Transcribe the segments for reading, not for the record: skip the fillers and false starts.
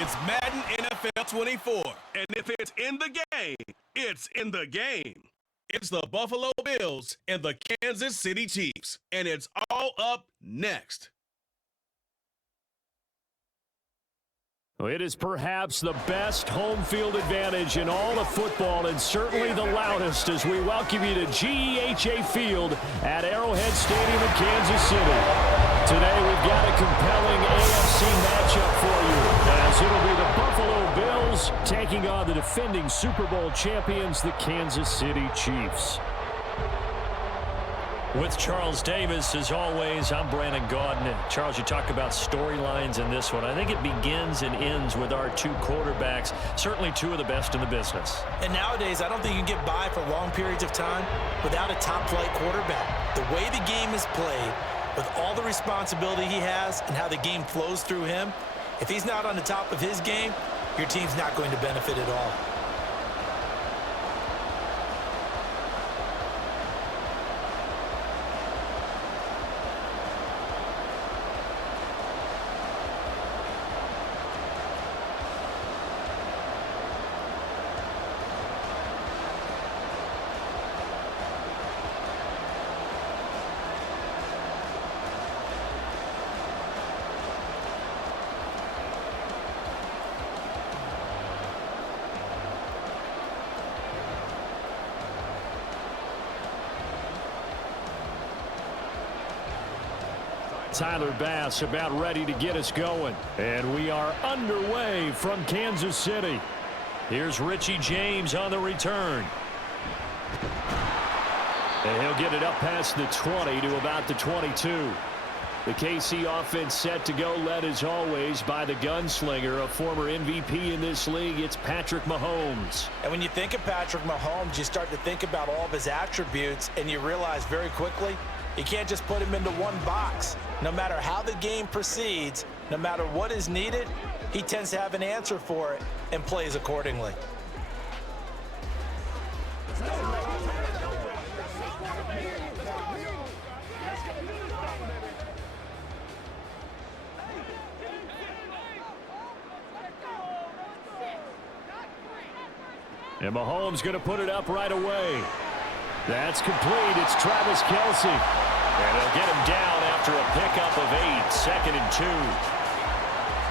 It's Madden NFL 24. And if it's in the game, it's in the game. It's the Buffalo Bills and the Kansas City Chiefs. And it's all up next. It is perhaps the best home field advantage in all of football, and certainly the loudest, as we welcome you to GEHA Field at Arrowhead Stadium in Kansas City. Today we've got a compelling AFC matchup for you, as it'll be the Buffalo Bills taking on the defending Super Bowl champions, the Kansas City Chiefs. With Charles Davis, as always, I'm Brandon Gaudin. Charles, you talk about storylines in this one. I think it begins and ends with our two quarterbacks, certainly two of the best in the business. And nowadays, I don't think you can get by for long periods of time without a top-flight quarterback. The way the game is played, with all the responsibility he has and how the game flows through him, if he's not on the top of his game, your team's not going to benefit at all. Tyler Bass about ready to get us going. And we are underway from Kansas City. Here's Richie James on the return. And he'll get it up past the 20 to about the 22. The KC offense set to go, led as always by the gunslinger, a former MVP in this league. It's Patrick Mahomes. And when you think of Patrick Mahomes, you start to think about all of his attributes, and you realize very quickly you can't just put him into one box. No matter how the game proceeds, no matter what is needed, he tends to have an answer for it and plays accordingly. And Mahomes going to put it up right away. That's complete. It's Travis Kelce. And they'll get him down after a pickup of 8, 2nd and 2.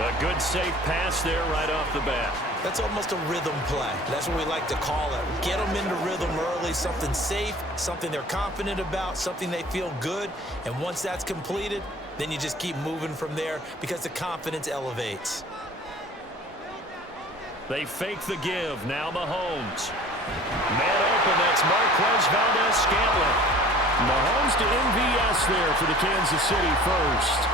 A good safe pass there right off the bat. That's almost a rhythm play. That's what we like to call it. Get them into rhythm early, something safe, something they're confident about, something they feel good. And once that's completed, then you just keep moving from there because the confidence elevates. They fake the give. Now Mahomes. Man open, that's Marquez Valdez-Scantling. Mahomes to MVS there for the Kansas City first.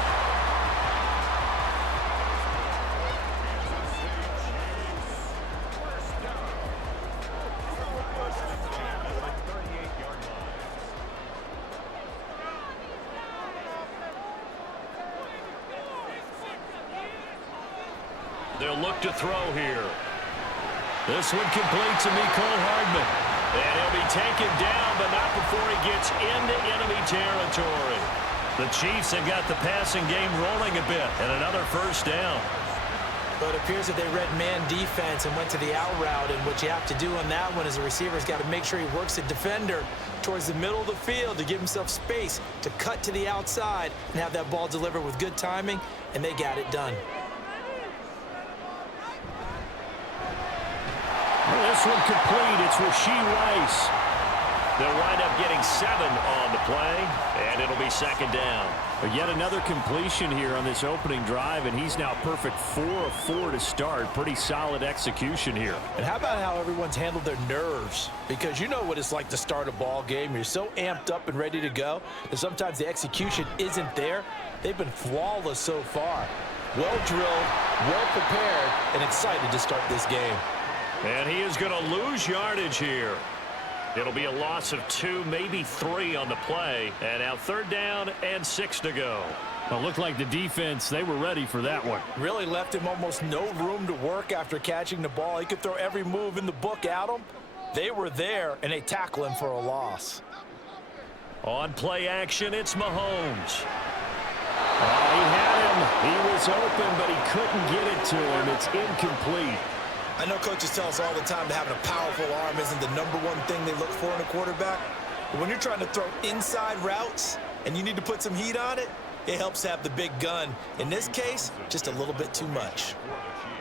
They'll look to throw here. This one complete to Mecole Hardman. And he'll be taken down, but not before he gets into enemy territory. The Chiefs have got the passing game rolling a bit, and another first down. But it appears that they read man defense and went to the out route, and what you have to do on that one is the receiver's got to make sure he works the defender towards the middle of the field to give himself space to cut to the outside and have that ball delivered with good timing, and they got it done. This one complete. It's Rashee Rice. They'll wind up getting 7 on the play, and it'll be 2nd down. But yet another completion here on this opening drive, and he's now perfect 4 of 4 to start. Pretty solid execution here. And how about how everyone's handled their nerves? Because you know what it's like to start a ball game. You're so amped up and ready to go that sometimes the execution isn't there. They've been flawless so far. Well drilled, well prepared, and excited to start this game. And he is going to lose yardage here. It'll be a loss of 2, maybe 3 on the play. And now 3rd down and 6 to go. Well, it looked like the defense, they were ready for that one. Really left him almost no room to work after catching the ball. He could throw every move in the book at him. They were there, and they tackle him for a loss. On play action, it's Mahomes. He had him. He was was open, but he couldn't get it to him. It's incomplete. I know coaches tell us all the time that having a powerful arm isn't the #1 thing they look for in a quarterback. But when you're trying to throw inside routes and you need to put some heat on it, it helps to have the big gun. In this case, just a little bit too much.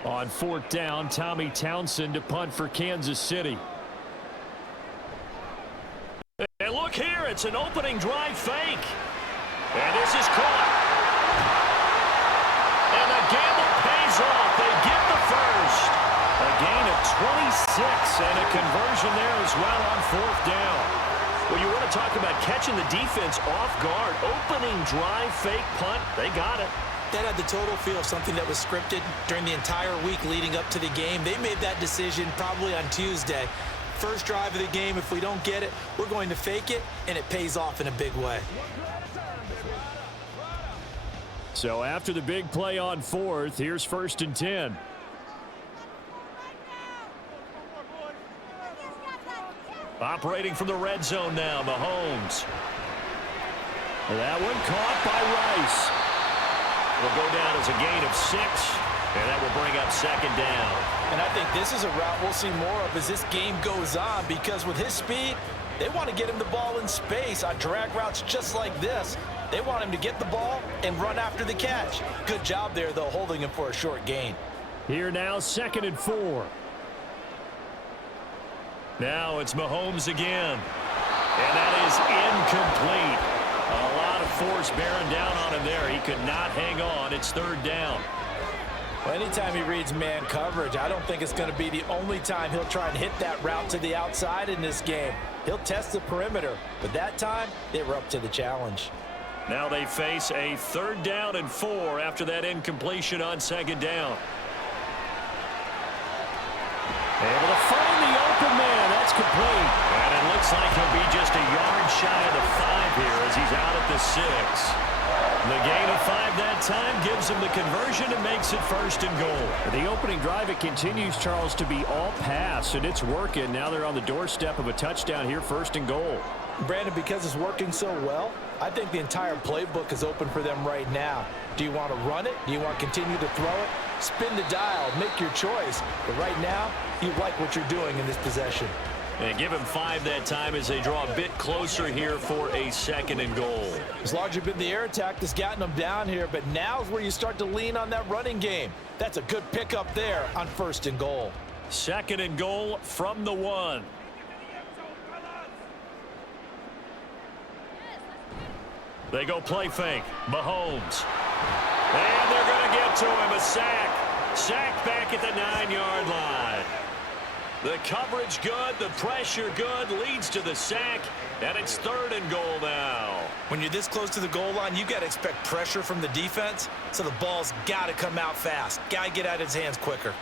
On 4th down, Tommy Townsend to punt for Kansas City. And look here, it's an opening drive fake. And this is caught. And the gamble pays off. They get the first. A gain of 26 and a conversion there as well on 4th down. Well, you want to talk about catching the defense off guard. Opening drive fake punt. They got it. That had the total feel of something that was scripted during the entire week leading up to the game. They made that decision probably on Tuesday. First drive of the game, if we don't get it, we're going to fake it, and it pays off in a big way. So after the big play on 4th, here's 1st and 10. Operating from the red zone now, Mahomes. That one caught by Rice. Will go down as a gain of 6, and that will bring up 2nd down. And I think this is a route we'll see more of as this game goes on, because with his speed, they want to get him the ball in space on drag routes just like this. They want him to get the ball and run after the catch. Good job there, though, holding him for a short gain. Here now, 2nd and 4. Now it's Mahomes again. And that is incomplete. A lot of force bearing down on him there. He could not hang on. It's 3rd down. Well, anytime he reads man coverage, I don't think it's going to be the only time he'll try and hit that route to the outside in this game. He'll test the perimeter, but that time they were up to the challenge. Now they face a 3rd down and 4 after that incompletion on 2nd down. Able to find the open man. That's complete. And it looks like he'll be just a yard shy of the 5 here as he's out at the 6. The gain of 5 that time gives him the conversion and makes it 1st and goal. The opening drive, it continues, Charles, to be all pass, and it's working. Now they're on the doorstep of a touchdown here, 1st and goal. Brandon, because it's working so well, I think the entire playbook is open for them right now. Do you want to run it? Do you want to continue to throw it? Spin the dial. Make your choice. But right now, you like what you're doing in this possession. And give him 5 that time as they draw a bit closer here for a 2nd and goal. It's largely been the air attack that's gotten them down here, but now's where you start to lean on that running game. That's a good pickup there on 1st and goal. 2nd and goal from the 1. They go play fake. Mahomes. And they're going to get to him. A sack. Sacked back at the 9-yard line. The coverage good. The pressure good. Leads to the sack. And it's 3rd and goal now. When you're this close to the goal line, you got to expect pressure from the defense. So the ball's got to come out fast. Got to get out of his hands quicker.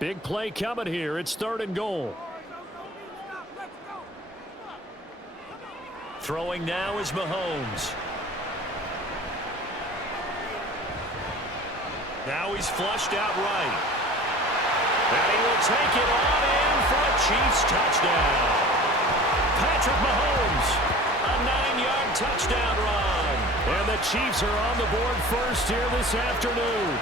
Big play coming here. It's 3rd and goal. Throwing now is Mahomes. Now he's flushed out right. And he will take it on in for a Chiefs touchdown. Patrick Mahomes, a 9-yard touchdown run. And the Chiefs are on the board first here this afternoon.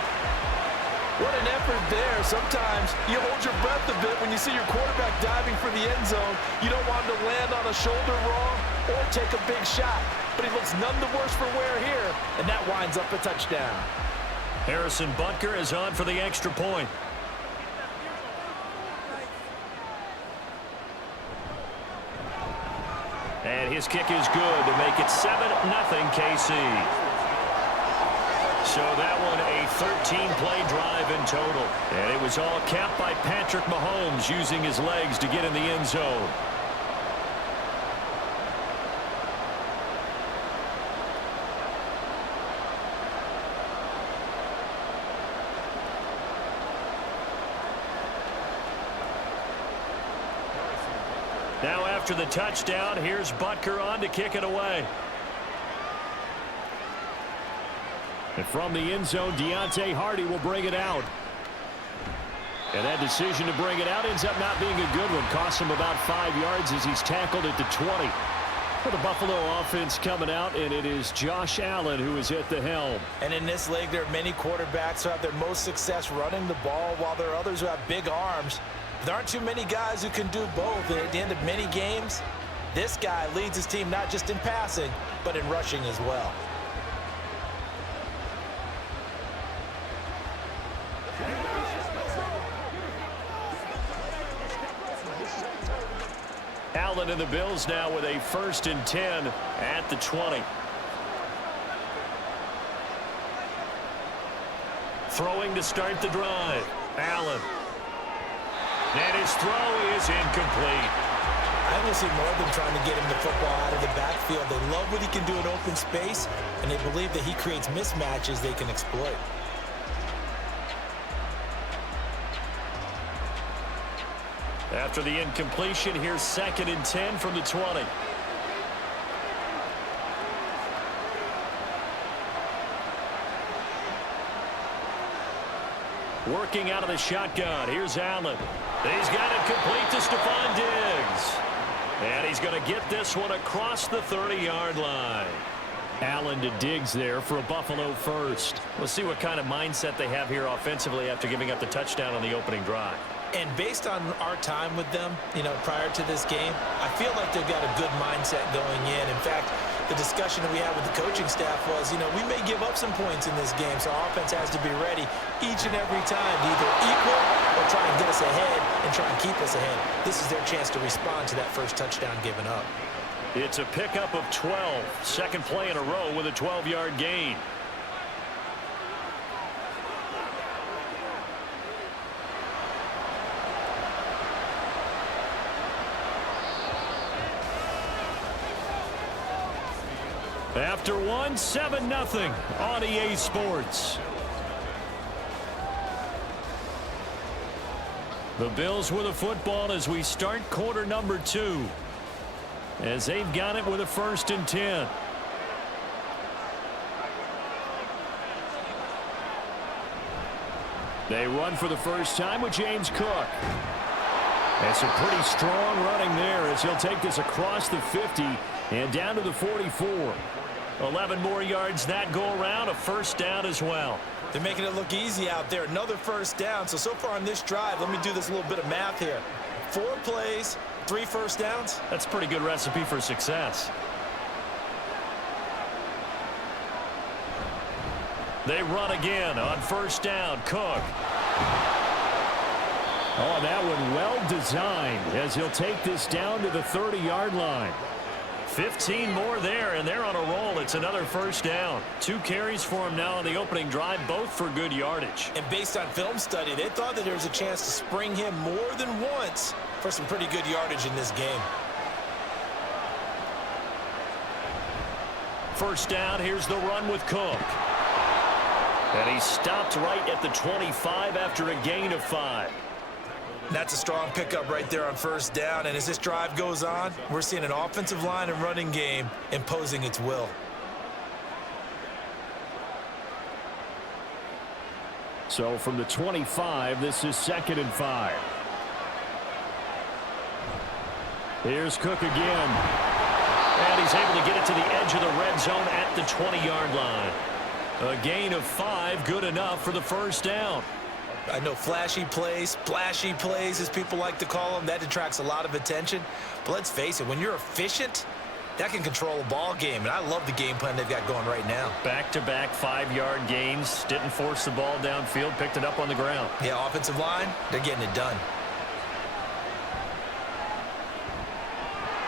What an effort there. Sometimes you hold your breath a bit when you see your quarterback diving for the end zone. You don't want him to land on a shoulder wrong or take a big shot. But he looks none the worse for wear here, and that winds up a touchdown. Harrison Butker is on for the extra point. And his kick is good to make it 7-0 KC. So that one a 13-play drive in total. And it was all capped by Patrick Mahomes using his legs to get in the end zone. Now after the touchdown, here's Butker on to kick it away. And from the end zone, Deontay Hardy will bring it out. And that decision to bring it out ends up not being a good one. Costs him about 5 yards as he's tackled at the 20. For the Buffalo offense coming out, and it is Josh Allen who is at the helm. And in this league, there are many quarterbacks who have their most success running the ball, while there are others who have big arms. There aren't too many guys who can do both. And at the end of many games, this guy leads his team not just in passing, but in rushing as well. Allen and the Bills now with a 1st and 10 at the 20. Throwing to start the drive. Allen. And his throw is incomplete. I will see more of them trying to get him the football out of the backfield. They love what he can do in open space, and they believe that he creates mismatches they can exploit. After the incompletion, here's 2nd and 10 from the 20. Working out of the shotgun. Here's Allen. He's got it complete to Stephon Diggs. And he's going to get this one across the 30-yard line. Allen to Diggs there for a Buffalo first. We'll see what kind of mindset they have here offensively after giving up the touchdown on the opening drive. And based on our time with them, prior to this game, I feel like they've got a good mindset going in. In fact, the discussion that we had with the coaching staff was, we may give up some points in this game, so our offense has to be ready each and every time to either equal or try and get us ahead and try and keep us ahead. This is their chance to respond to that first touchdown given up. It's a pickup of 12. Second play in a row with a 12-yard gain. After one, 7-0 on EA Sports. The Bills with a football as we start quarter number 2. As they've got it with a 1st and 10. They run for the first time with James Cook. That's a pretty strong running there as he'll take this across the 50 and down to the 44. 11 more yards that go around, a 1st down as well. They're making it look easy out there. Another 1st down. So far on this drive, let me do this little bit of math here. 4 plays, 3 1st downs. That's a pretty good recipe for success. They run again on 1st down. Cook. Oh, that one well designed as he'll take this down to the 30-yard line. 15 more there, and they're on a roll. It's another 1st down. 2 carries for him now on the opening drive, both for good yardage. And based on film study, they thought that there was a chance to spring him more than once for some pretty good yardage in this game. 1st down, here's the run with Cook. And he stopped right at the 25 after a gain of 5. That's a strong pickup right there on 1st down. And as this drive goes on, we're seeing an offensive line and running game imposing its will. So from the 25, this is 2nd and 5. Here's Cook again. And he's able to get it to the edge of the red zone at the 20-yard line. A gain of 5, good enough for the 1st down. I know flashy plays, splashy plays, as people like to call them, that attracts a lot of attention. But let's face it, when you're efficient, that can control a ball game. And I love the game plan they've got going right now. Back-to-back 5-yard gains. Didn't force the ball downfield, picked it up on the ground. Yeah, offensive line, they're getting it done.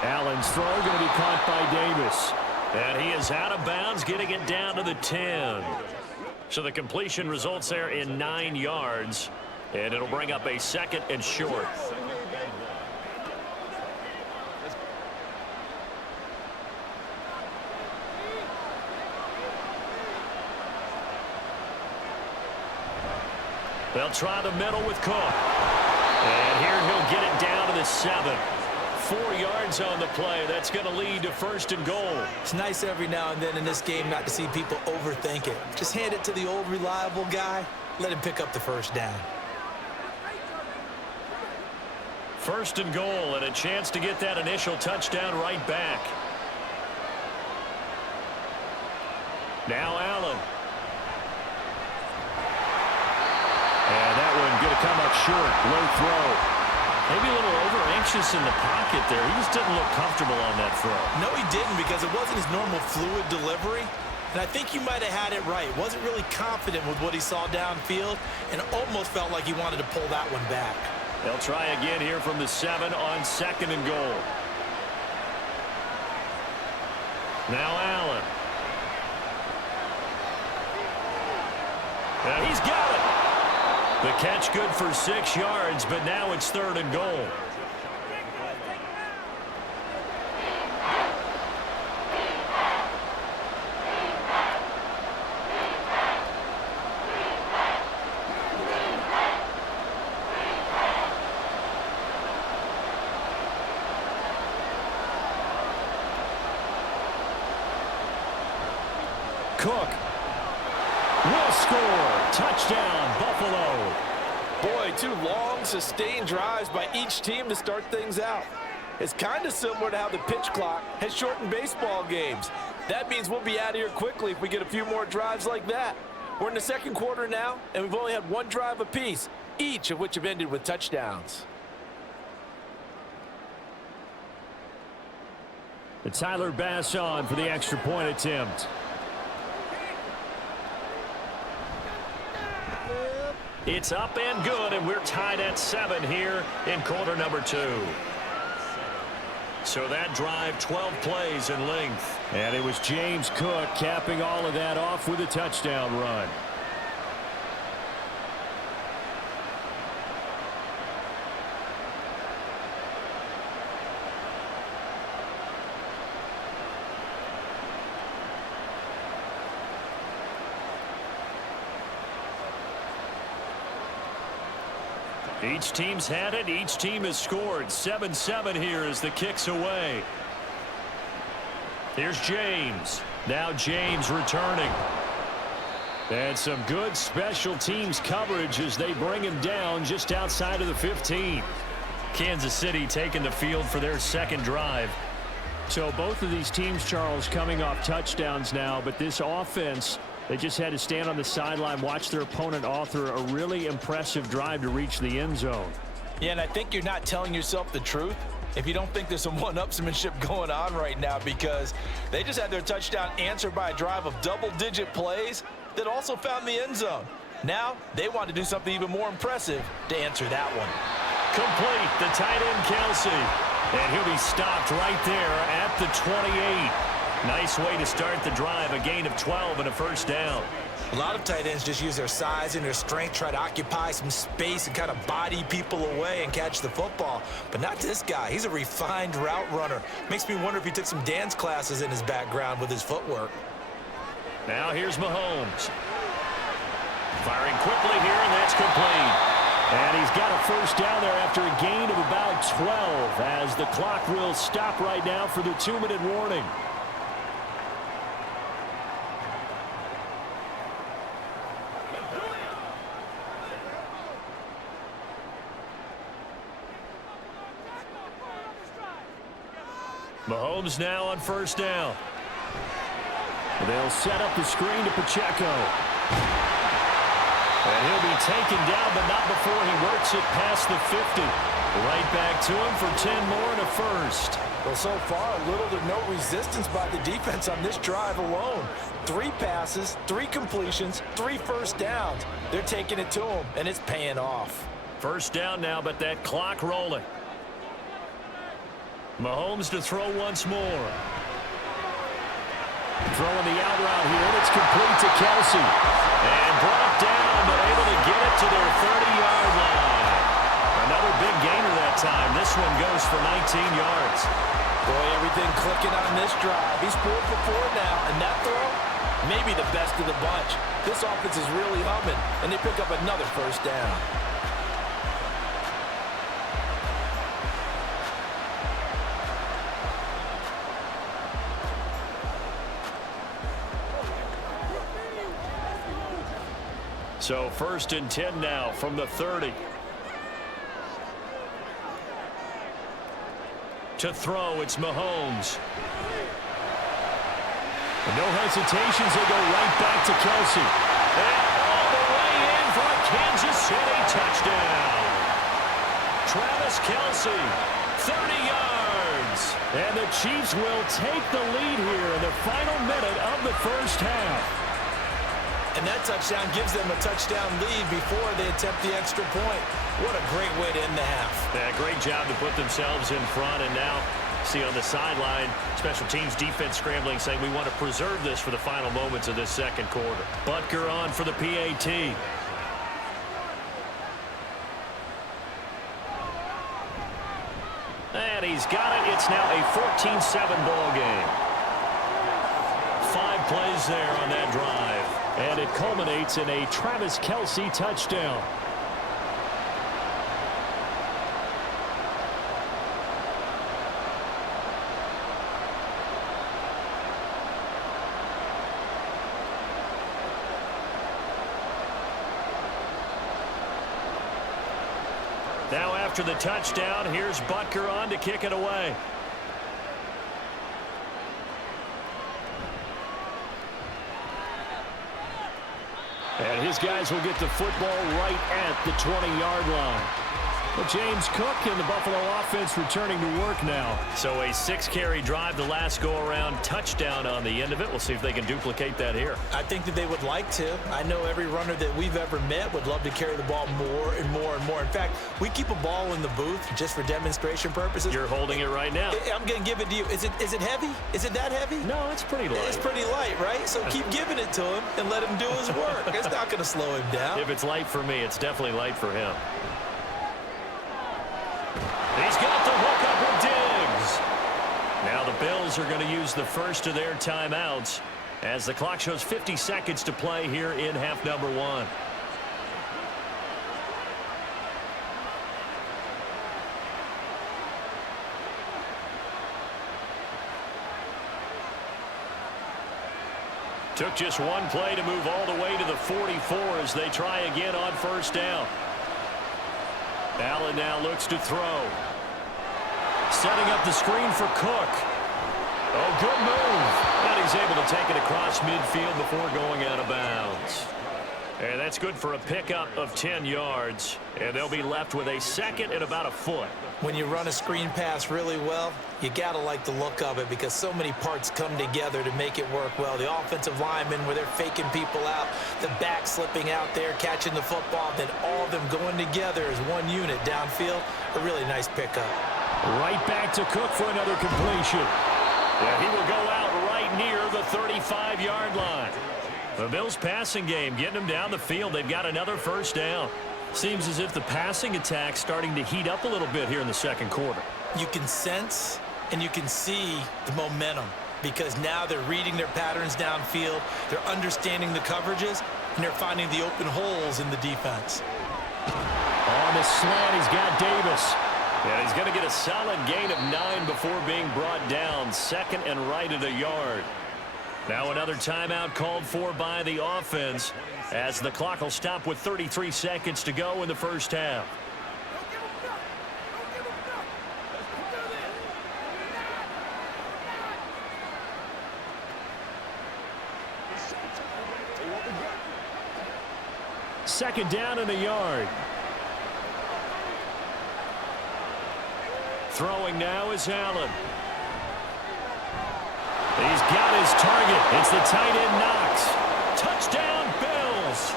Allen's throw going to be caught by Davis. And he is out of bounds, getting it down to the 10. So the completion results there in 9 yards. And it'll bring up a 2nd and short. They'll try the middle with Cook. And here he'll get it down to the 7. 4 yards on the play. That's going to lead to 1st and goal. It's nice every now and then in this game not to see people overthink it. Just hand it to the old reliable guy. Let him pick up the 1st down. First and goal, and a chance to get that initial touchdown right back. Now Allen. And that one going to come up short. Low throw. Maybe a little over-anxious in the pocket there. He just didn't look comfortable on that throw. No, he didn't, because it wasn't his normal fluid delivery. And I think you might have had it right. Wasn't really confident with what he saw downfield, and almost felt like he wanted to pull that one back. They'll try again here from the 7 on second and goal. Now Allen. And he's got it. The catch good for 6 yards, but now it's third and goal. Cook will score. Touchdown, Buffalo. Boy, 2 long, sustained drives by each team to start things out. It's kind of similar to how the pitch clock has shortened baseball games. That means we'll be out of here quickly if we get a few more drives like that. We're in the second quarter now, and we've only had 1 drive apiece, each of which have ended with touchdowns. Tyler Bass on for the extra point attempt. It's up and good, and we're tied at 7 here in quarter number 2. So that drive, 12 plays in length. And it was James Cook capping all of that off with a touchdown run. Each team's had it. Each team has scored. 7-7 here as the kick's away. Here's James. Now James returning. And some good special teams coverage as they bring him down just outside of the 15. Kansas City taking the field for their second drive. So both of these teams, Charles, coming off touchdowns now, but this offense, they just had to stand on the sideline, watch their opponent author a really impressive drive to reach the end zone. Yeah, and I think you're not telling yourself the truth if you don't think there's some one-upsmanship going on right now, because they just had their touchdown answered by a drive of double-digit plays that also found the end zone. Now they want to do something even more impressive to answer that one. Complete, the tight end Kelsey. And he'll be stopped right there at the 28. Nice way to start the drive, a gain of 12 and a first down. A lot of tight ends just use their size and their strength, try to occupy some space and kind of body people away and catch the football. But not this guy. He's a refined route runner. Makes me wonder if he took some dance classes in his background with his footwork. Now here's Mahomes. Firing quickly here, and that's complete. And he's got a first down there after a gain of about 12 as the clock will stop right now for the 2-minute warning. Mahomes now on first down. They'll set up the screen to Pacheco. And he'll be taken down, but not before he works it past the 50. Right back to him for 10 more and a first. Well, so far, little to no resistance by the defense on this drive alone. 3 passes, 3 completions, 3 first downs. They're taking it to him, and it's paying off. First down now, but that clock rolling. Mahomes to throw once more. Throwing the out route here, and it's complete to Kelsey. And brought down, but able to get it to their 30-yard line. Another big gainer that time. This one goes for 19 yards. Boy, everything clicking on this drive. He's 4 for 4 now, and that throw, maybe the best of the bunch. This offense is really humming, and they pick up another first down. So first and 10 now from the 30. To throw, it's Mahomes. And no hesitations, they go right back to Kelsey. And all the way in for a Kansas City touchdown. Travis Kelsey, 30 yards. And the Chiefs will take the lead here in the final minute of the first half. And that touchdown gives them a touchdown lead before they attempt the extra point. What a great way to end the half. Yeah, great job to put themselves in front. And now, see on the sideline, special teams defense scrambling, saying we want to preserve this for the final moments of this second quarter. Butker on for the PAT. And he's got it. It's now a 14-7 ball game. 5 plays there on that drive. And it culminates in a Travis Kelsey touchdown. Now after the touchdown, here's Butker on to kick it away. And his guys will get the football right at the 20-yard line. But James Cook and the Buffalo offense returning to work now. So a 6-carry drive the last go-around, touchdown on the end of it. We'll see if they can duplicate that here. I think that they would like to. I know every runner that we've ever met would love to carry the ball more and more and more. In fact, we keep a ball in the booth just for demonstration purposes. You're holding it right now. I'm going to give it to you. Is it heavy? Is it that heavy? No, it's pretty light. It's pretty light, right? So keep giving it to him and let him do his work. It's not going to slow him down. If it's light for me, it's definitely light for him. He's got the hook up with Diggs. Now the Bills are going to use the first of their timeouts as the clock shows 50 seconds to play here in half number 1. Took just one play to move all the way to the 44 as they try again on first down. Allen now looks to throw. Setting up the screen for Cook. Oh, good move. And he's able to take it across midfield before going out of bounds. And that's good for a pickup of 10 yards. And they'll be left with a second and about a foot. When you run a screen pass really well, you got to like the look of it because so many parts come together to make it work well. The offensive linemen where they're faking people out, the back slipping out there, catching the football, then all of them going together as one unit downfield. A really nice pickup. Right back to Cook for another completion. Yeah, he will go out right near the 35-yard line. The Bills' passing game getting them down the field. They've got another first down. Seems as if the passing attack's starting to heat up a little bit here in the second quarter. You can sense and you can see the momentum because now they're reading their patterns downfield, they're understanding the coverages, and they're finding the open holes in the defense. On the slant, he's got Davis. And he's going to get a solid gain of 9 before being brought down. Second and right at a yard. Now another timeout called for by the offense as the clock will stop with 33 seconds to go in the first half. Second down and a yard. Throwing now is Allen. He's got his target. It's the tight end Knox. Touchdown Bills.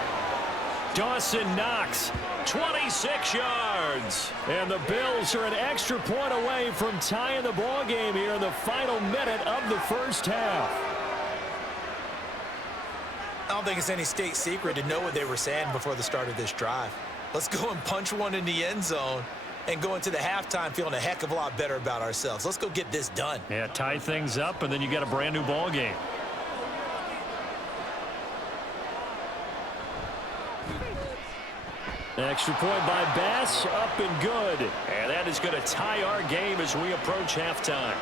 Dawson Knox, 26 yards. And the Bills are an extra point away from tying the ball game here in the final minute of the first half. I don't think it's any state secret to know what they were saying before the start of this drive. Let's go and punch one in the end zone and go into the halftime feeling a heck of a lot better about ourselves. Let's go get this done. Yeah, tie things up, and then you get a brand new ball game. Extra point by Bass, up and good. And that is going to tie our game as we approach halftime.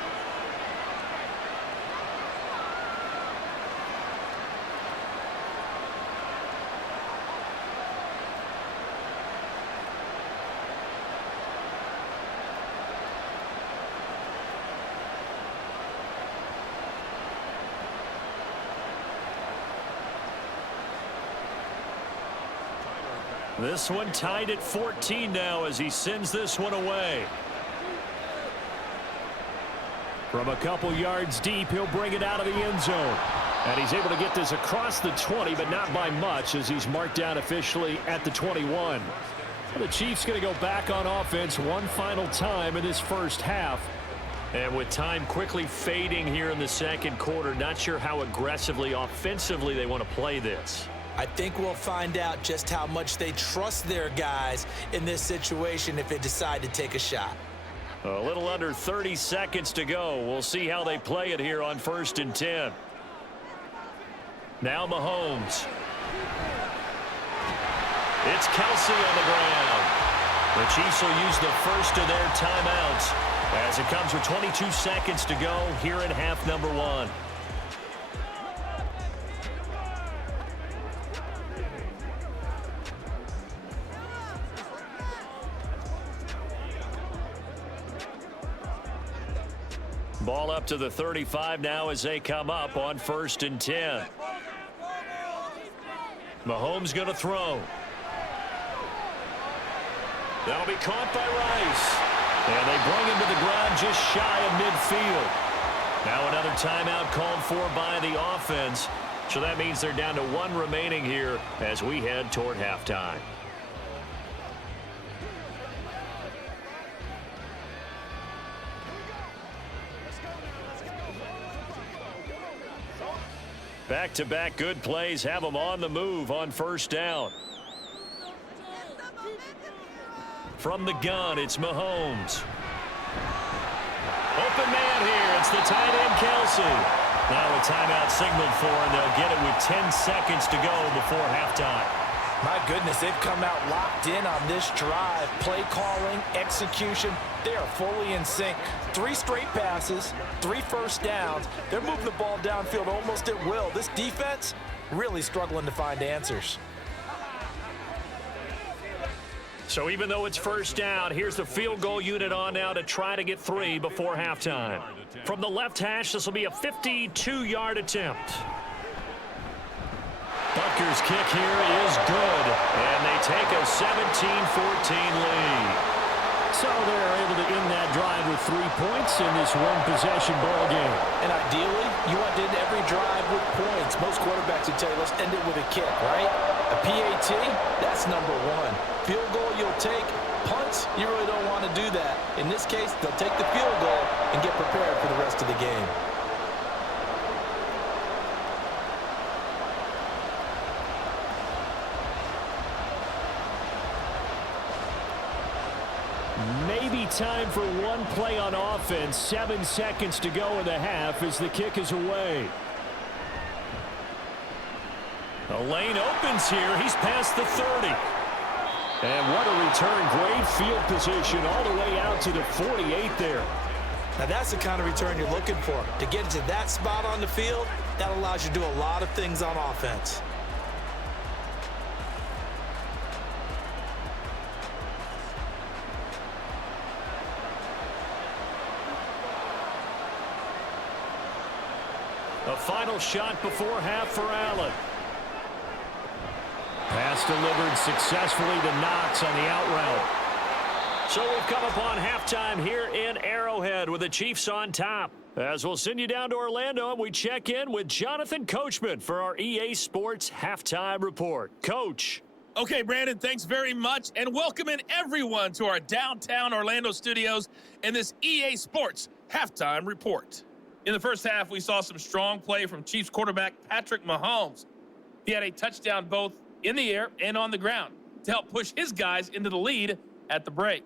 This one tied at 14 now as he sends this one away. From a couple yards deep, he'll bring it out of the end zone. And he's able to get this across the 20, but not by much as he's marked down officially at the 21. The Chiefs going to go back on offense one final time in this first half. And with time quickly fading here in the second quarter, not sure how aggressively, offensively they want to play this. I think we'll find out just how much they trust their guys in this situation if they decide to take a shot. A little under 30 seconds to go. We'll see how they play it here on 1st and 10. Now Mahomes. It's Kelsey on the ground. The Chiefs will use the first of their timeouts as it comes with 22 seconds to go here in half number 1. Ball up to the 35 now as they come up on 1st and 10. Mahomes going to throw. That'll be caught by Rice. And they bring him to the ground just shy of midfield. Now another timeout called for by the offense. So that means they're down to 1 remaining here as we head toward halftime. Back-to-back good plays have them on the move on 1st down. From the gun, it's Mahomes. Open man here. It's the tight end, Kelsey. Now a timeout signaled for, and they'll get it with 10 seconds to go before halftime. My goodness, they've come out locked in on this drive. Play calling, execution, they are fully in sync. 3 straight passes, 3 first downs. They're moving the ball downfield almost at will. This defense really struggling to find answers. So even though it's 1st down, here's the field goal unit on now to try to get 3 before halftime. From the left hash, this will be a 52-yard attempt. Butker's kick here is good, and they take a 17-14 lead. So they're able to end that drive with 3 points in this one-possession ball game. And ideally, you want to end every drive with points. Most quarterbacks would tell you, let's end it with a kick, right? A PAT, that's number 1. Field goal you'll take. Punts, you really don't want to do that. In this case, they'll take the field goal and get prepared for the rest of the game. Maybe time for one play on offense. 7 seconds to go in the half as the kick is away. The lane opens here. He's past the 30. And what a return. Great field position all the way out to the 48 there. Now that's the kind of return you're looking for. To get to that spot on the field, that allows you to do a lot of things on offense. A final shot before half for Allen. Pass delivered successfully to Knox on the out route. So we've come upon halftime here in Arrowhead with the Chiefs on top. As we'll send you down to Orlando and we check in with Jonathan Coachman for our EA Sports Halftime Report. Coach. Okay, Brandon, thanks very much, and welcome in everyone to our downtown Orlando studios in this EA Sports Halftime Report. In the first half, we saw some strong play from Chiefs quarterback Patrick Mahomes. He had a touchdown both in the air and on the ground to help push his guys into the lead at the break.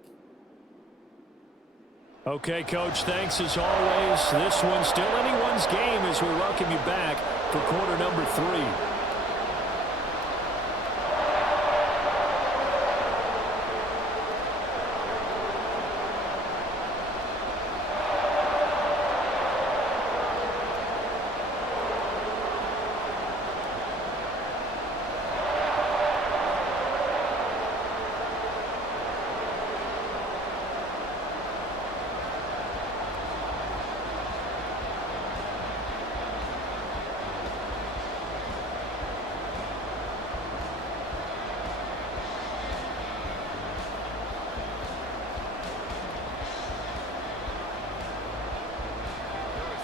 Okay, Coach, thanks as always. This one's still anyone's game as we welcome you back for quarter number 3.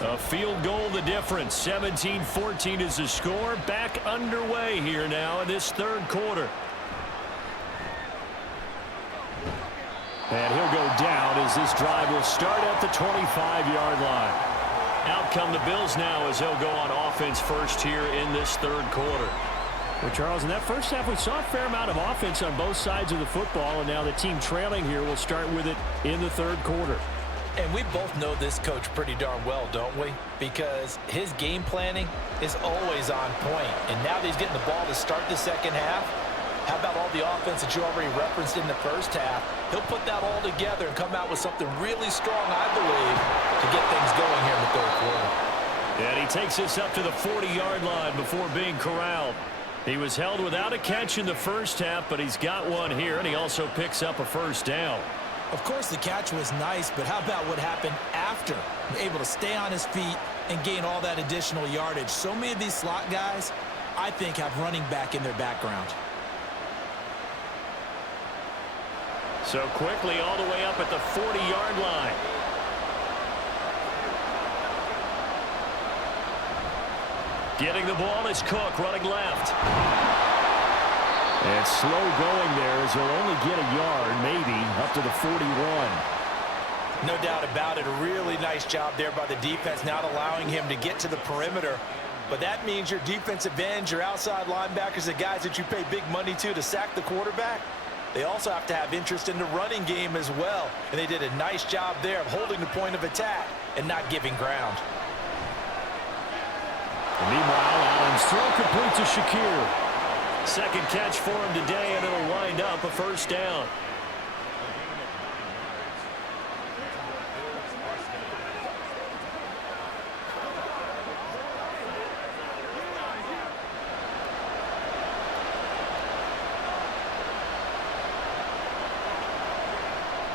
A field goal the difference. 17-14 is the score. Back underway here now in this third quarter. And he'll go down as this drive will start at the 25-yard line. Out come the Bills now as they'll go on offense first here in this third quarter. Well, Charles, in that first half, we saw a fair amount of offense on both sides of the football, and now the team trailing here will start with it in the third quarter. And we both know this coach pretty darn well, don't we? Because his game planning is always on point. And now that he's getting the ball to start the second half, how about all the offense that you already referenced in the first half? He'll put that all together and come out with something really strong, I believe, to get things going here in the third quarter. And he takes this up to the 40-yard line before being corralled. He was held without a catch in the first half, but he's got one here, and he also picks up a first down. Of course, the catch was nice, but how about what happened after? Able to stay on his feet and gain all that additional yardage. So many of these slot guys, I think, have running back in their background. So quickly all the way up at the 40-yard line. Getting the ball is Cook running left. And slow going there as he'll only get a yard, maybe, up to the 41. No doubt about it. A really nice job there by the defense, not allowing him to get to the perimeter. But that means your defensive ends, your outside linebackers, the guys that you pay big money to sack the quarterback, they also have to have interest in the running game as well. And they did a nice job there of holding the point of attack and not giving ground. And meanwhile, Allen's throw complete to Shakir. Second catch for him today, and it'll wind up a first down.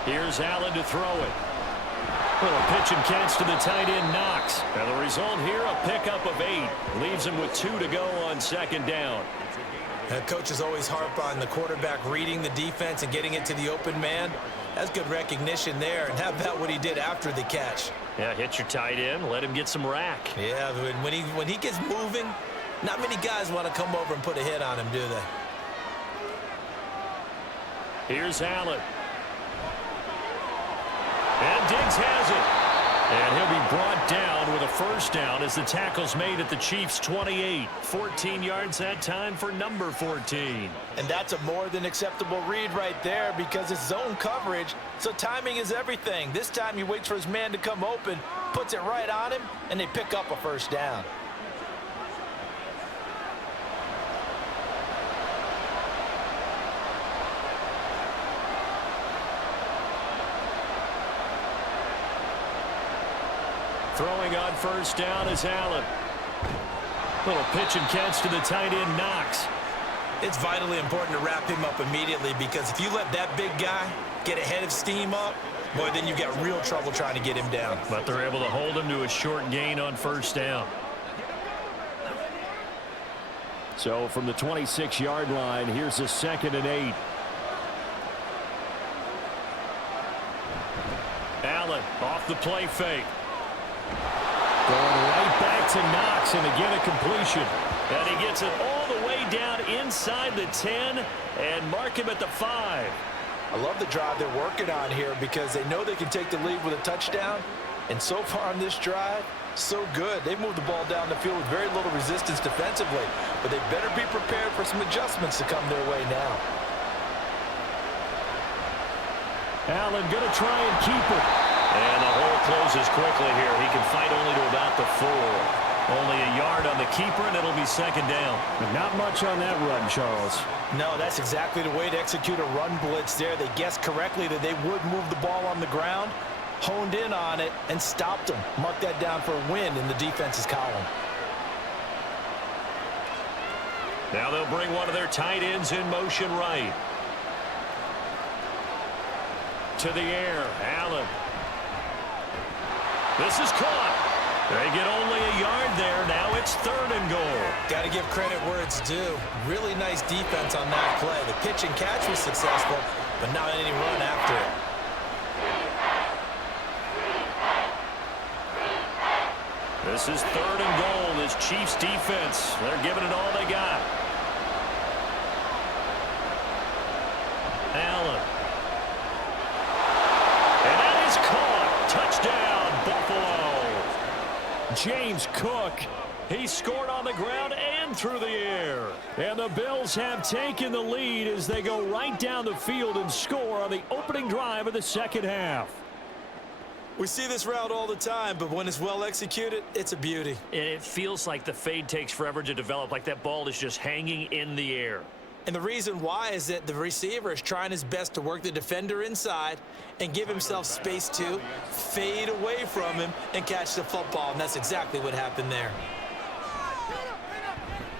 Here's Allen to throw it. Little pitch and catch to the tight end, Knox. And the result here, a pickup of 8. Leaves him with 2 to go on second down. Coaches always harp on the quarterback reading the defense and getting it to the open man. That's good recognition there. And how about what he did after the catch? Yeah, hit your tight end, let him get some rack. Yeah, when he gets moving, not many guys want to come over and put a hit on him, do they? Here's Allen. And Diggs has it. And he'll be brought down with a first down as the tackle's made at the Chiefs' 28. 14 yards that time for number 14. And that's a more than acceptable read right there because it's zone coverage, so timing is everything. This time he waits for his man to come open, puts it right on him, and they pick up a first down. Throwing on first down is Allen. Little pitch and catch to the tight end, Knox. It's vitally important to wrap him up immediately because if you let that big guy get ahead of steam up, boy, then you've got real trouble trying to get him down. But they're able to hold him to a short gain on first down. So from the 26-yard line, here's a 2nd and 8. Allen off the play fake. Going right back to Knox, and again a completion. And he gets it all the way down inside the 10 and mark him at the 5. I love the drive they're working on here because they know they can take the lead with a touchdown. And so far on this drive, so good. They've moved the ball down the field with very little resistance defensively. But they better be prepared for some adjustments to come their way now. Allen going to try and keep it. And the hole closes quickly here. He can fight only to about the 4. Only a yard on the keeper, and it'll be second down. Not much on that run, Charles. No, that's exactly the way to execute a run blitz there. They guessed correctly that they would move the ball on the ground, honed in on it, and stopped them. Mark that down for a win in the defense's column. Now they'll bring one of their tight ends in motion right. To the air, Allen. This is caught. They get only a yard there. Now it's 3rd and goal. Got to give credit where it's due. Really nice defense on that play. The pitch and catch was successful, but not any run after it. 3rd This is 3rd and goal. This Chiefs defense, they're giving it all they got. Allen. And that is caught. Touchdown, Buffalo. James Cook. He scored on the ground and through the air. And the Bills have taken the lead as they go right down the field and score on the opening drive of the second half. We see this route all the time, but when it's well executed, it's a beauty. It feels like the fade takes forever to develop, like that ball is just hanging in the air. And the reason why is that the receiver is trying his best to work the defender inside and give himself space to fade away from him and catch the football, and that's exactly what happened there.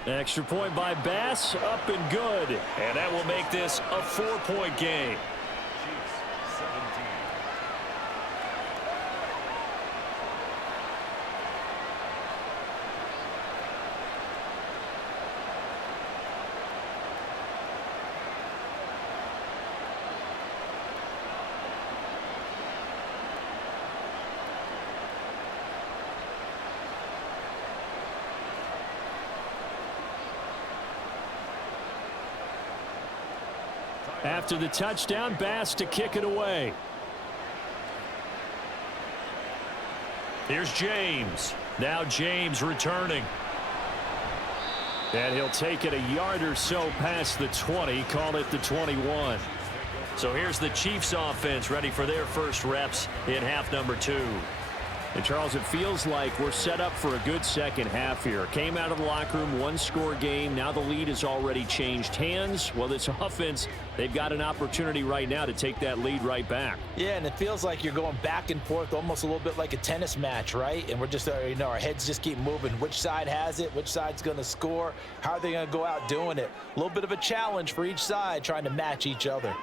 Extra point by Bass, up and good. And that will make this a 4-point game. After the touchdown, Bass to kick it away. Here's James. Now James returning. And he'll take it a yard or so past the 20, call it the 21. So here's the Chiefs offense ready for their first reps in half number 2. And Charles, it feels like we're set up for a good second half here. Came out of the locker room, 1-score game. Now the lead has already changed hands. Well, this offense, they've got an opportunity right now to take that lead right back. Yeah, and it feels like you're going back and forth almost a little bit like a tennis match, right? And we're just, our heads just keep moving. Which side has it? Which side's going to score? How are they going to go out doing it? A little bit of a challenge for each side trying to match each other.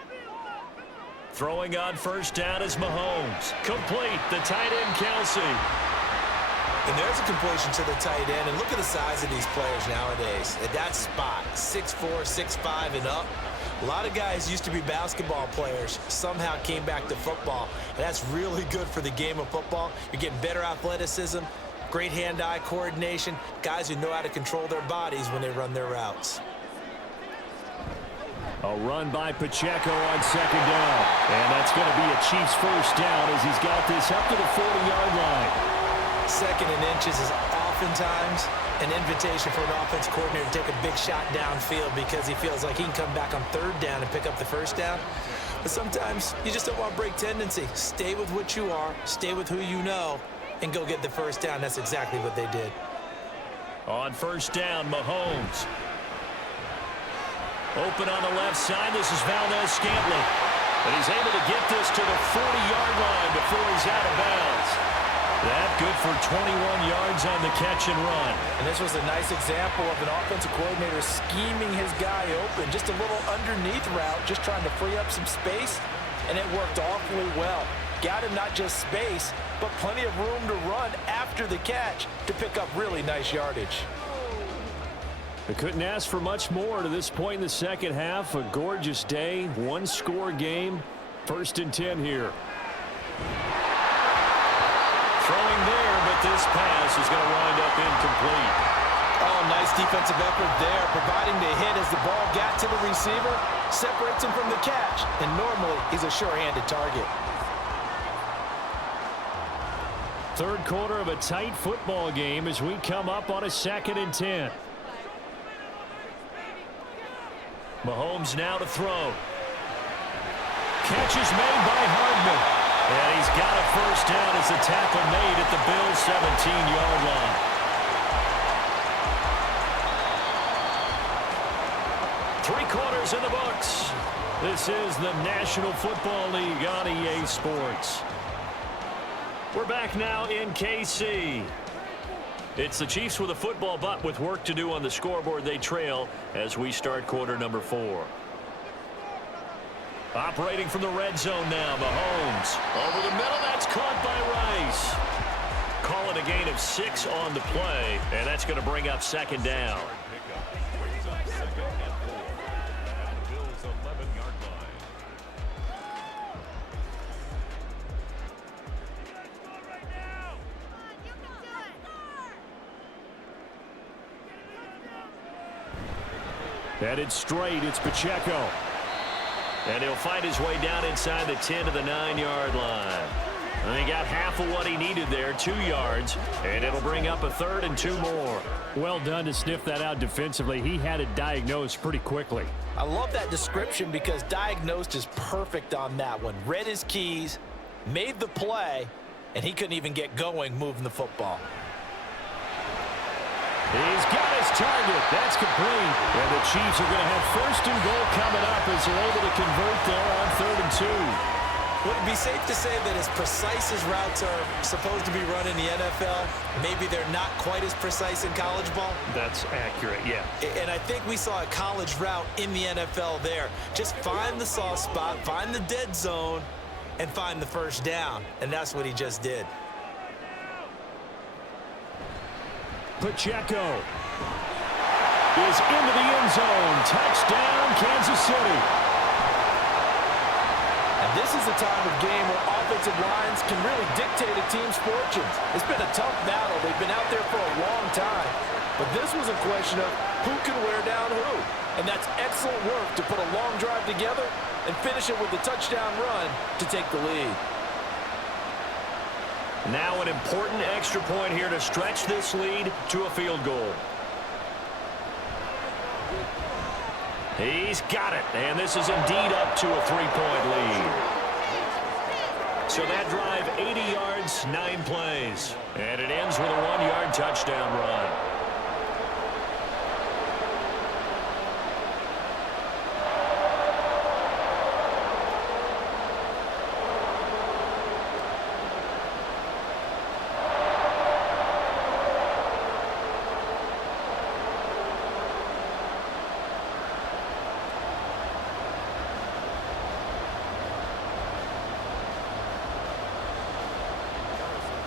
Throwing on first down is Mahomes. Complete, the tight end, Kelsey. And there's a completion to the tight end. And look at the size of these players nowadays. At that spot, 6'4", 6'5", and up. A lot of guys used to be basketball players, somehow came back to football. And that's really good for the game of football. You're getting better athleticism, great hand-eye coordination, guys who know how to control their bodies when they run their routes. A run by Pacheco on second down. And that's going to be a Chiefs first down as he's got this up to the 40-yard line. 2nd and inches is oftentimes an invitation for an offense coordinator to take a big shot downfield because he feels like he can come back on 3rd down and pick up the first down. But sometimes you just don't want to break tendency. Stay with what you are, stay with who you know, and go get the first down. That's exactly what they did. On first down, Mahomes. Open on the left side. This is Valdez-Scantling. And he's able to get this to the 40-yard line before he's out of bounds. That good for 21 yards on the catch and run. And this was a nice example of an offensive coordinator scheming his guy open. Just a little underneath route, just trying to free up some space. And it worked awfully well. Got him not just space, but plenty of room to run after the catch to pick up really nice yardage. They couldn't ask for much more to this point in the second half. A gorgeous day, 1-score game. 1st and 10 here. Throwing there, but this pass is going to wind up incomplete. Oh, nice defensive effort there, providing the hit as the ball got to the receiver, separates him from the catch, and normally he's a sure-handed target. 3rd quarter of a tight football game as we come up on a 2nd and 10. Mahomes now to throw. Catch is made by Hardman. And he's got a first down as the tackle made at the Bills' 17-yard line. Three quarters in the books. This is the National Football League on EA Sports. We're back now in KC. It's the Chiefs with a football, but with work to do on the scoreboard. They trail as we start quarter number 4. Operating from the red zone now, Mahomes. Over the middle, that's caught by Rice. Call it a gain of 6 on the play, and that's going to bring up 2nd down. Headed straight, it's Pacheco. And he'll fight his way down inside the 10 to the 9-yard line. And he got half of what he needed there, 2 yards, and it'll bring up a 3rd and 2 more. Well done to sniff that out defensively. He had it diagnosed pretty quickly. I love that description because diagnosed is perfect on that one. Read his keys, made the play, and he couldn't even get going moving the football. He's got his target. That's complete. And the Chiefs are going to have 1st and goal coming up as they're able to convert there on 3rd and 2. Would it be safe to say that as precise as routes are supposed to be run in the NFL, maybe they're not quite as precise in college ball? That's accurate, yeah. And I think we saw a college route in the NFL there. Just find the soft spot, find the dead zone, and find the 1st down. And that's what he just did. Pacheco is into the end zone. Touchdown, Kansas City. And this is a time of game where offensive lines can really dictate a team's fortunes. It's been a tough battle. They've been out there for a long time. But this was a question of who can wear down who. And that's excellent work to put a long drive together and finish it with a touchdown run to take the lead. Now an important extra point here to stretch this lead to a field goal. He's got it, and this is indeed up to a 3-point lead. So that drive, 80 yards, 9 plays. And it ends with a 1-yard touchdown run.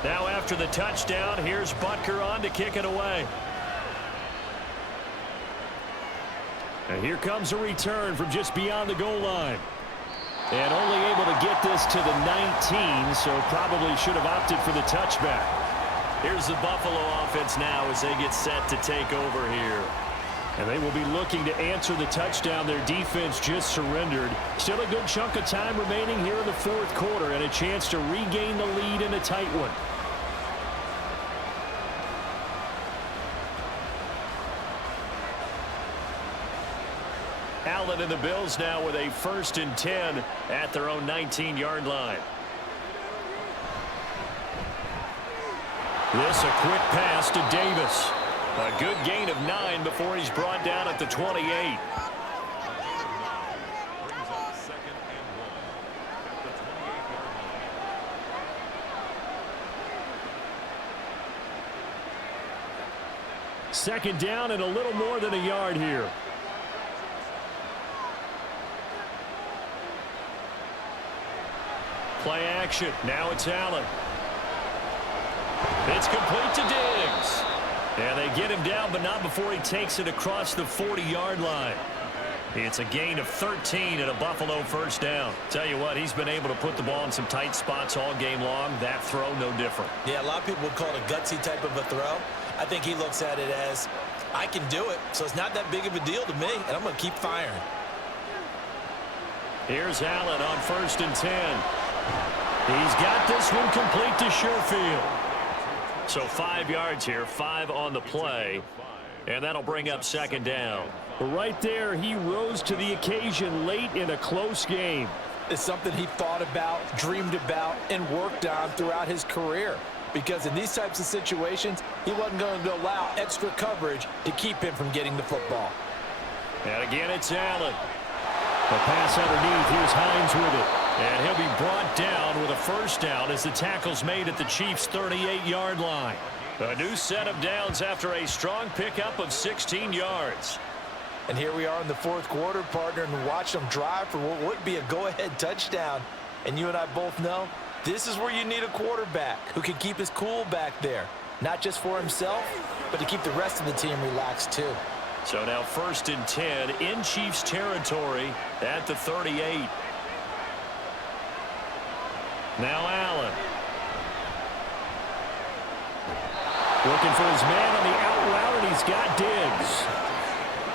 Now after the touchdown, here's Butker on to kick it away. And here comes a return from just beyond the goal line. And only able to get this to the 19, so probably should have opted for the touchback. Here's the Buffalo offense now as they get set to take over here. And they will be looking to answer the touchdown their defense just surrendered. Still a good chunk of time remaining here in the 4th quarter and a chance to regain the lead in a tight one. Allen and the Bills now with a 1st and 10 at their own 19-yard line. This a quick pass to Davis. A good gain of 9 before he's brought down at the 28. Second down and a little more than a yard here. Play action. Now it's Allen. It's complete to Diggs. And they get him down, but not before he takes it across the 40-yard line. It's a gain of 13 and a Buffalo 1st down. Tell you what, he's been able to put the ball in some tight spots all game long. That throw, no different. Yeah, a lot of people would call it a gutsy type of a throw. I think he looks at it as, I can do it, so it's not that big of a deal to me, and I'm going to keep firing. Here's Allen on 1st and 10. He's got this one complete to Sherfield. So 5 yards here, 5 on the play, and that'll bring up 2nd down. Right there, he rose to the occasion late in a close game. It's something he thought about, dreamed about, and worked on throughout his career. Because in these types of situations, he wasn't going to allow extra coverage to keep him from getting the football. And again, it's Allen. The pass underneath, here's Hines with it. And he'll be brought down with a 1st down as the tackle's made at the Chiefs' 38-yard line. A new set of downs after a strong pickup of 16 yards. And here we are in the 4th quarter, partner, and watch them drive for what would be a go-ahead touchdown. And you and I both know this is where you need a quarterback who can keep his cool back there. Not just for himself, but to keep the rest of the team relaxed too. So now 1st and 10 in Chiefs territory at the 38. Now Allen. Looking for his man on the out route, and he's got Diggs.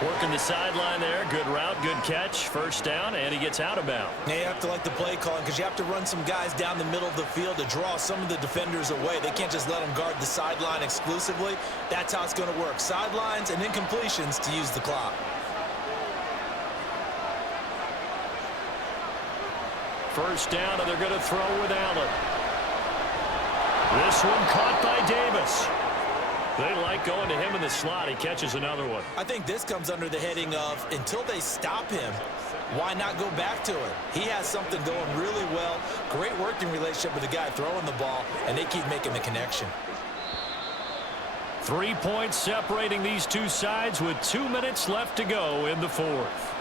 Working the sideline there. Good route, good catch. First down, and he gets out of bounds. Yeah, you have to like the play calling because you have to run some guys down the middle of the field to draw some of the defenders away. They can't just let them guard the sideline exclusively. That's how it's going to work. Sidelines and incompletions to use the clock. First down, and they're going to throw with Allen. This one caught by Davis. They like going to him in the slot. He catches another one. I think this comes under the heading of until they stop him, why not go back to it? He has something going really well. Great working relationship with the guy throwing the ball, and they keep making the connection. 3 points separating these two sides with 2 minutes left to go in the fourth.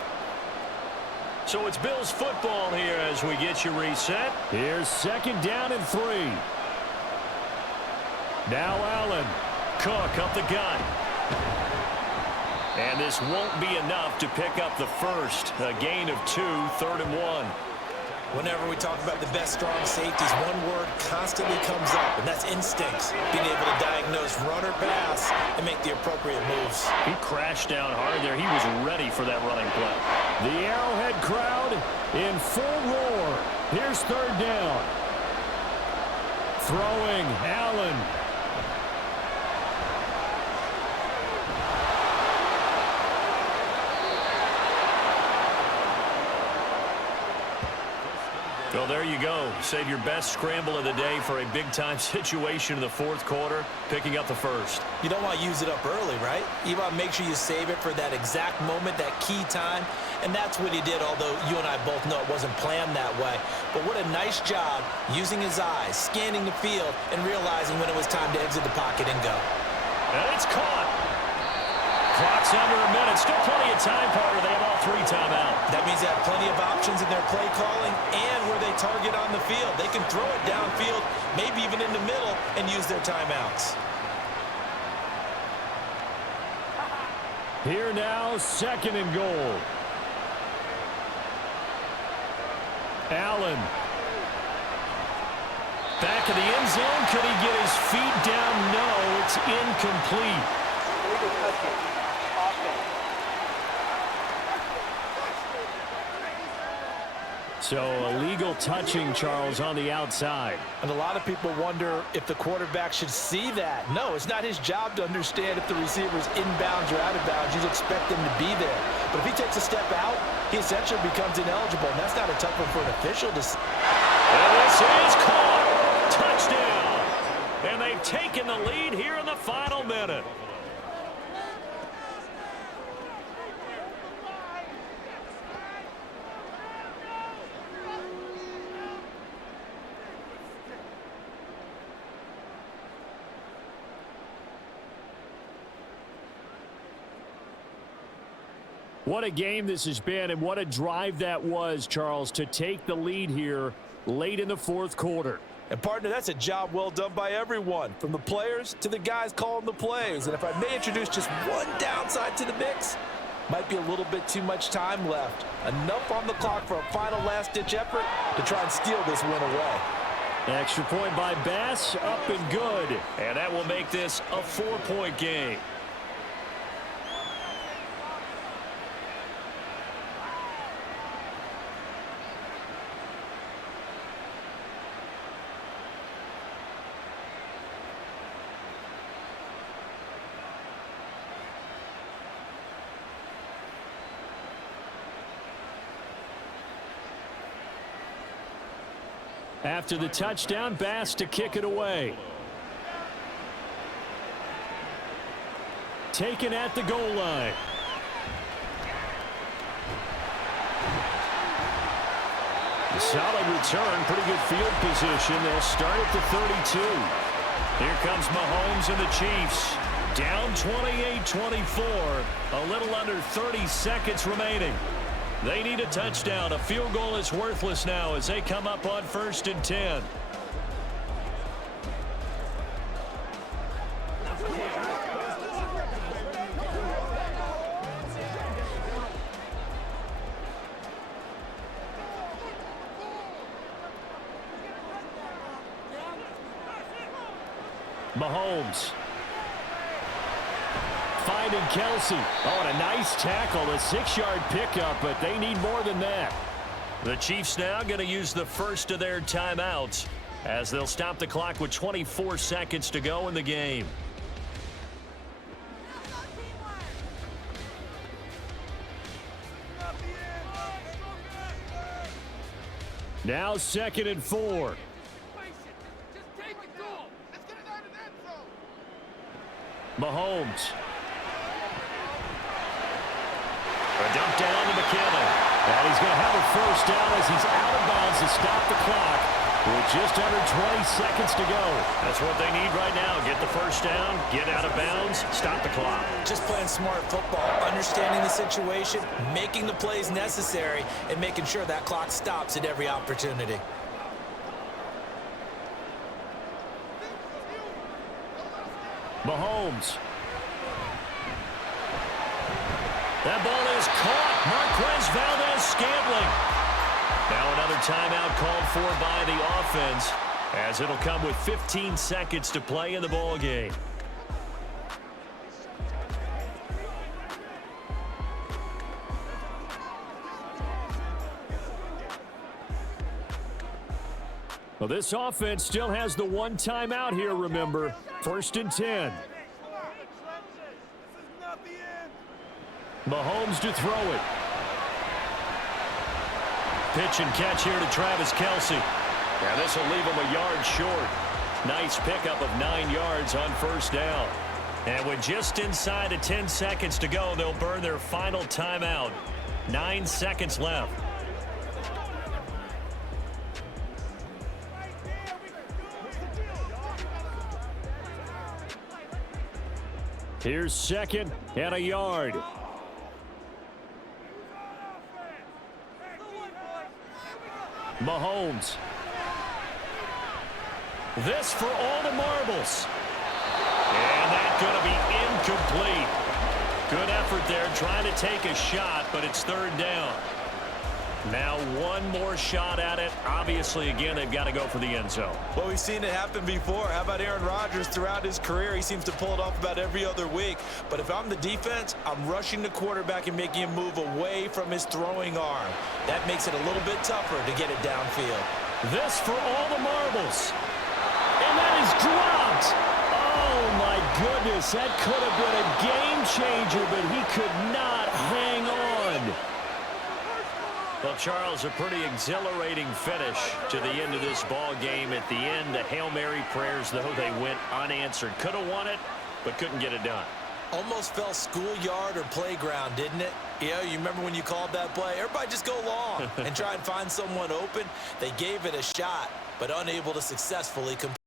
So it's Bills football here as we get you reset. Here's second down and 3. Now Allen. Cook up the gun. And this won't be enough to pick up the first. A gain of 2, 3rd and 1. Whenever we talk about the best strong safeties, one word constantly comes up, and that's instincts. Being able to diagnose run or pass and make the appropriate moves. He crashed down hard there. He was ready for that running play. The Arrowhead crowd in full roar. Here's 3rd down. Throwing Allen. Well, there you go. Save your best scramble of the day for a big-time situation in the fourth quarter, picking up the first. You don't want to use it up early, right? You want to make sure you save it for that exact moment, that key time, and that's what he did, although you and I both know it wasn't planned that way. But what a nice job using his eyes, scanning the field, and realizing when it was time to exit the pocket and go. And it's caught. Clock's under a minute. Still plenty of time, Carter. They have all 3 timeouts. That means they have plenty of options in their play calling and where they target on the field. They can throw it downfield, maybe even in the middle, and use their timeouts. Here now, 2nd and goal. Allen. Back of the end zone. Could he get his feet down? No, it's incomplete. So illegal touching, Charles, on the outside. And a lot of people wonder if the quarterback should see that. No, it's not his job to understand if the receiver's inbounds or out of bounds. You expect him to be there. But if he takes a step out, he essentially becomes ineligible. And that's not a tough one for an official to see. And this is caught. Touchdown. And they've taken the lead here in the final minute. What a game this has been, and what a drive that was, Charles, to take the lead here late in the fourth quarter. And, partner, that's a job well done by everyone, from the players to the guys calling the plays. And if I may introduce just one downside to the mix, might be a little bit too much time left. Enough on the clock for a final last-ditch effort to try and steal this win away. Extra point by Bass, up and good. And that will make this a 4-point game. After the touchdown, Bass to kick it away. Taken at the goal line. Solid return, pretty good field position. They'll start at the 32. Here comes Mahomes and the Chiefs. Down 28-24. A little under 30 seconds remaining. They need a touchdown. A field goal is worthless now as they come up on 1st and 10. Mahomes finding Kelsey. Oh, and a nice tackle, a 6-yard pickup, but they need more than that. The Chiefs now going to use the first of their timeouts as they'll stop the clock with 24 seconds to go in the game. Now 2nd and 4. Mahomes. A dump down to McKinnon. And he's going to have a first down as he's out of bounds to stop the clock with just under 20 seconds to go. That's what they need right now. Get the first down, get out of bounds, stop the clock. Just playing smart football, understanding the situation, making the plays necessary, and making sure that clock stops at every opportunity. Mahomes. That ball is caught. Marquez Valdez-Scantling. Now another timeout called for by the offense as it'll come with 15 seconds to play in the ball game. Well, this offense still has the one timeout here, remember. 1st and 10. Mahomes to throw it. Pitch and catch here to Travis Kelce. Now this will leave him a yard short. Nice pickup of 9 yards on first down. And with just inside of 10 seconds to go, they'll burn their final timeout. 9 seconds left. Here's 2nd and a yard. Mahomes. This for all the marbles. And that's going to be incomplete. Good effort there trying to take a shot, but it's 3rd down. Now one more shot at it. Obviously, again, they've got to go for the end zone. Well, we've seen it happen before. How about Aaron Rodgers throughout his career? He seems to pull it off about every other week. But if I'm the defense, I'm rushing the quarterback and making him move away from his throwing arm. That makes it a little bit tougher to get it downfield. This for all the marbles. And that is dropped. Oh, my goodness. That could have been a game changer, but he could not hang on. Well, Charles, a pretty exhilarating finish to the end of this ball game. At the end, the Hail Mary prayers, though, they went unanswered. Could have won it, but couldn't get it done. Almost felt schoolyard or playground, didn't it? You know, you remember when you called that play? Everybody just go long and try and find someone open. They gave it a shot, but unable to successfully complete.